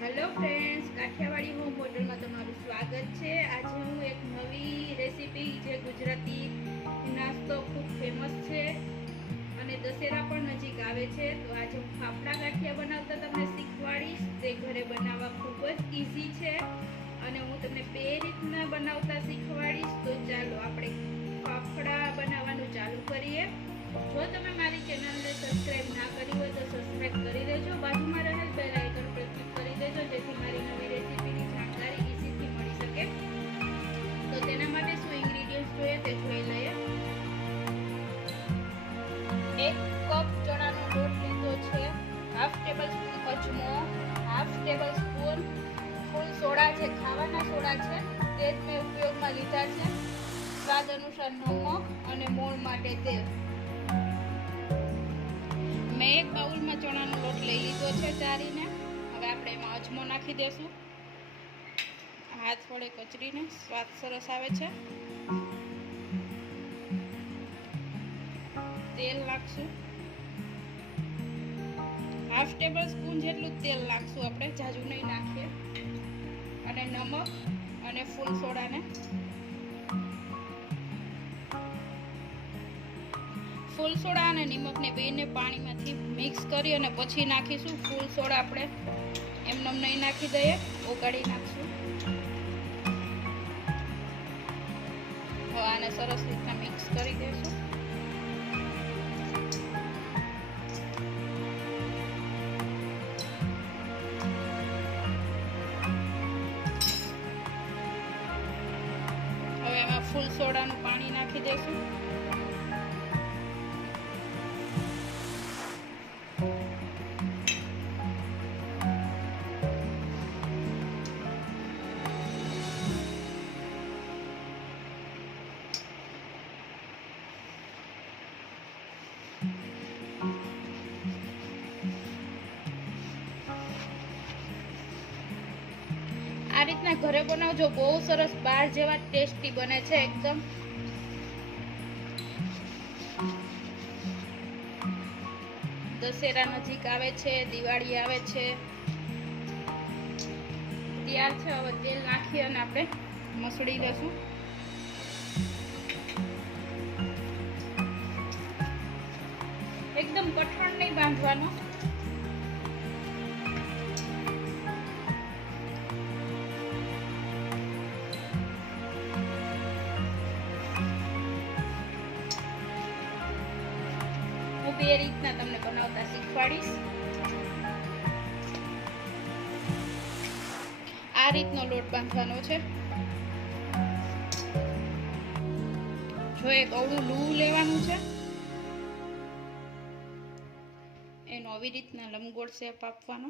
Hello friends, Kathiawadi home હોટલમાં તમારું સ્વાગત છે। આજે હું એક નવી રેસીપી જે ગુજરાતી નાસ્તો ખૂબ ફેમસ છે અને દશેરા પણ નજીક આવે છે, તો આજે હું ફાફડા ગાંઠિયા બનાવતા તમને શીખવાડીશ। તે ઘરે બનાવવા ખૂબ જ ઇઝી છે અને હું તમને બે રીતના બનાવતા શીખવાડીશ। તો ચાલો આપણે ફાફડા બનાવવાનું ચાલુ કરીએ। જો તમે મારી ચેનલને સબસ્ક્રાઇબ ના કરી હોય તો સબસ્ક્રાઇબ કરી લેજો, બાજુમાં રહેલ બેલ આઇકન પર ક્લિક કરી દેજો જેથી મારી નવી રેસીપીની જાણકારી ઇઝીથી મળી શકે। તો તેના માટે શું ઇન્ગ્રેડિયન્ટ્સ જોઈએ તે જોઈ લઈએ। 1 કપ ચણાનો લોટ લીધો છે, હાફ ટેબલ સ્પૂન અજમો, હાફ ટેબલ સ્પૂન ફૂલ સોડા જે ખાવાના સોડા છે તે જ મેં ઉપયોગમાં લીધા છે, સ્વાદ અનુસાર નમક અને મોણ માટે તેલ। મેં એક બાઉલમાં ચણાનો લોટ લઈ લીધો છે ચારીને। હવે આપણે એમાં અજમો નાખી દેશું, હાથ વડે કચરીને, સ્વાદ સરસ આવે છે। તેલ નાખશું, હાફ ટેબલ સ્પૂન જેટલું તેલ નાખશું આપણે, ઝાઝું નહીં નાખીએ। અને નમક અને ફૂલ સોડાને ફૂલ સોડા અને નિમકને બેને પાણીમાંથી મિક્સ કરી અને પછી નાખીશું। ફૂલ સોડા આપણે એમને નહીં નાખી દઈએ, ઓગાળી નાખશું। હવે આને સરસ રીતના મિક્સ કરી દઈશું। હવે એમાં ફૂલ સોડાનું પાણી નાખી દઈશું। આ રીતના ઘરે બનાવજો, બહુ સરસ બહાર જેવા ટેસ્ટી બને છે એકદમ। દશેરા નજીક આવે છે, દિવાળી આવે છે, તૈયાર છે। હવે તેલ નાખી અને આપણે મસળી લેશું। એકદમ કઠણ નહીં બાંધવાનો, હું બે રીતના તમને બનાવતા શીખવાડીશ। આ રીતનો લોટ બાંધવાનો છે। જો એક અવળું લૂ લેવાનું છે, એનો આવી રીતના લંબગોળ શેપ આપવાનો,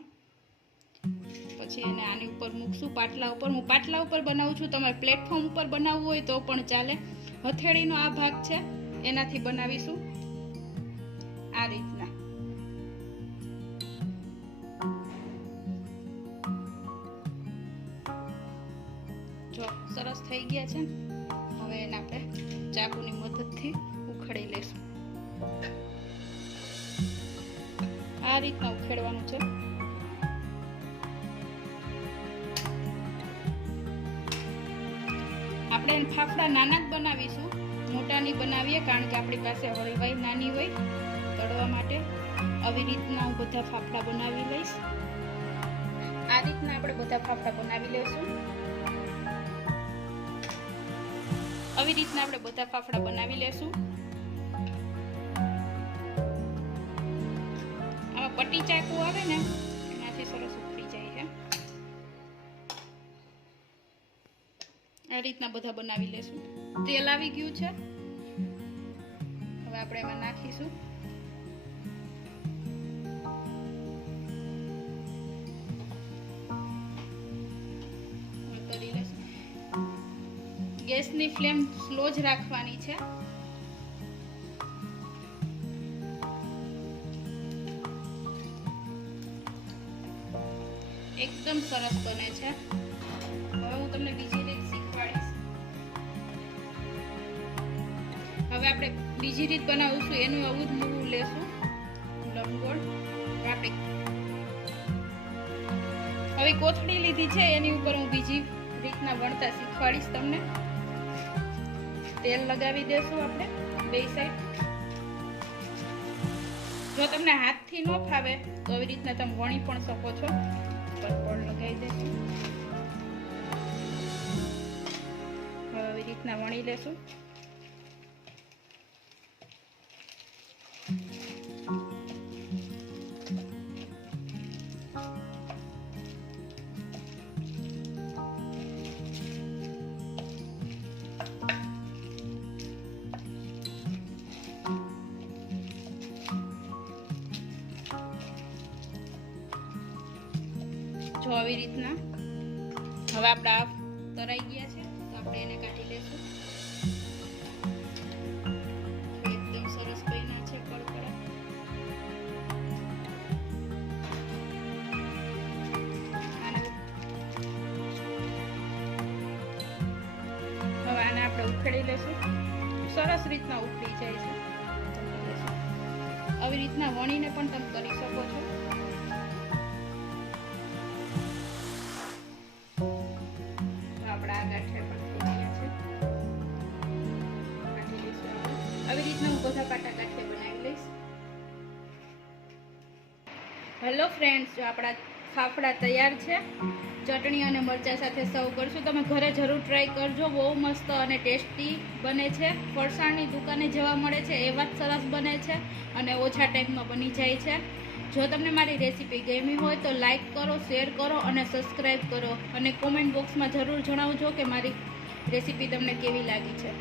પછી એને આની ઉપર મૂકશું પાટલા ઉપર। હું પાટલા ઉપર બનાવું છું, તમારે પ્લેટફોર્મ ઉપર બનાવવું હોય તો પણ ચાલે। હથેળીનો આ ભાગ છે એનાથી બનાવીશું આ રીતના। જો સરસ થઈ ગયા છે, હવે એને આપણે ચાકુની મદદથી ઉખેડી લઈશું। આ રીતના ઉખેડવાનું છે। આપણે ફાફડા નાના જ બનાવીશું, મોટા નહીં બનાવીએ, કારણ કે આપણી પાસે હળવાઈ નાની હોય તળવા માટે। આવી રીતના હું બધા ફાફડા બનાવી લઈશ। આ રીતના આપણે બધા ફાફડા બનાવી લઈશું। આવી રીતના આપણે બધા ફાફડા બનાવી લેશું। આમાં પટ્ટી ચાકુ આવે ને એનાથી સરસ ઉખડી જાય છે। આ રીતના બધા બનાવી લેશું। તેલ આવી ગયું છે, હવે આપણે એમાં નાખીશું। ગેસની ફ્લેમ સ્લો જ રાખવાની છે। એકદમ સરસ બને છે। હવે હું તમને બીજી રીત શીખવાડીશ। હવે આપણે બીજી રીત બનાવીશું, એનું આવું જ મૂળ લેશું લંબગોળ। આપણે હવે કોથળી લીધી છે, એની ઉપર હું બીજી રીતના વણતા શીખવાડીશ તમને. તેલ લગાવી દેશું આપણે બે સાઈડ. જો તમને હાથથી ન ફાવે તો આવી રીતના તમે વણી પણ શકો છો. પણ લગાવી દેશું. હવે આવી રીતના વણી લેશું. જો આવી રીતના હવે આપણા તરાઈ ગયા છે, તો આપણે એને કાઢી લેશું. એકદમ સરસ બન્યા છે કડકડા. હવે આને આપણે ઉખેડી લેશું. સરસ રીતના ઉખડી જાય છે. આવી રીતના વણીને પણ તમે કરી શકો છો. આવી રીતના હું બધા પાટા ગાંઠિયા બનાવી લઈશ. હેલો ફ્રેન્ડ્સ, જો આપણા ફાફડા તૈયાર છે. ચટણી અને મરચાં સાથે સર્વ કરશું. તમે ઘરે જરૂર ટ્રાય કરજો. બહુ મસ્ત અને ટેસ્ટી બને છે. ફરસાણની દુકાને જેવા મળે છે એવા જ સરસ બને છે અને ઓછા ટાઈમમાં બની જાય છે. જો તમને મારી રેસીપી ગમી હોય તો લાઈક કરો, શેર કરો અને સબસ્ક્રાઈબ કરો. અને કોમેન્ટ બોક્સમાં જરૂર જણાવજો કે મારી રેસીપી તમને કેવી લાગી છે.